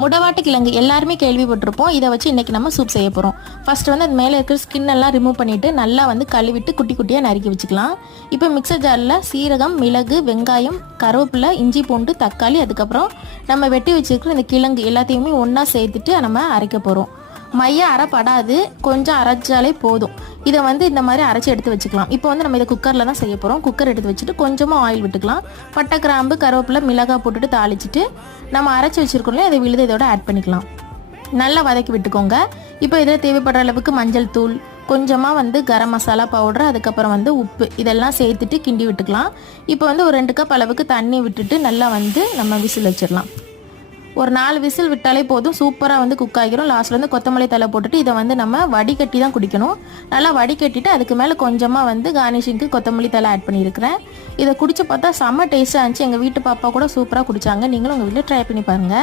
முடவாட்டு கிழங்கு எல்லாருமே கேள்விப்பட்டிருப்போம். இதை வச்சு இன்றைக்கி நம்ம சூப் செய்ய போகிறோம். ஃபஸ்ட்டு வந்து அது மேலே இருக்கிற ஸ்கின் எல்லாம் ரிமூவ் பண்ணிவிட்டு நல்லா வந்து கழுவிட்டு குட்டி குட்டியாக நறுக்கி வச்சுக்கலாம். இப்போ மிக்சர் ஜாரில் சீரகம், மிளகு, வெங்காயம், கருவேப்பிலை, இஞ்சி, பூண்டு, தக்காளி, அதுக்கப்புறம் நம்ம வெட்டி வச்சுருக்கிற இந்த கிழங்கு எல்லாத்தையுமே ஒன்றா சேர்த்துட்டு நம்ம அரைக்க போகிறோம். மையம் அரைப்படாது, கொஞ்சம் அரைச்சாலே போதும். இதை வந்து இந்த மாதிரி அரைச்சி எடுத்து வச்சுக்கலாம். இப்போ வந்து நம்ம இதை குக்கரில் தான் செய்ய போகிறோம். குக்கர் எடுத்து வச்சுட்டு கொஞ்சமாக ஆயில் விட்டுக்கலாம். பட்டை, கிராம்பு, கருவேப்பிலை, மிளகாய் போட்டுட்டு தாளிச்சிட்டு நம்ம அரைச்சி வச்சுருக்கோம்ல இதை விழுது இதோட ஆட் பண்ணிக்கலாம். நல்லா வதக்கி விட்டுக்கோங்க. இப்போ இதில் தேவைப்படுற அளவுக்கு மஞ்சள் தூள், கொஞ்சமாக வந்து கரம் மசாலா பவுடர், அதுக்கப்புறம் வந்து உப்பு இதெல்லாம் சேர்த்துட்டு கிண்டி விட்டுக்கலாம். இப்போ வந்து ஒரு 2 கப் அளவுக்கு தண்ணி விட்டுட்டு நல்லா வந்து நம்ம விசில் வச்சிடலாம். ஒரு 4 விசில் விட்டாலே போதும், சூப்பராக வந்து குக் ஆகிரும். லாஸ்ட்டில் வந்து கொத்தமல்லி தழை போட்டுட்டு இதை வந்து நம்ம வடிகட்டி தான் குடிக்கணும். நல்லா வடிகட்டிட்டு அதுக்கு மேலே கொஞ்சமாக வந்து கார்னிஷிங்க்கு கொத்தமல்லி தழை ஆட் பண்ணியிருக்கிறேன். இதை குடிச்சு பார்த்தா செம்ம டேஸ்ட்டாக இருந்துச்சு. எங்கள் வீட்டு பாப்பா கூட சூப்பராக குடித்தாங்க. நீங்களும் உங்கள் வீட்டில் ட்ரை பண்ணி பாருங்கள்.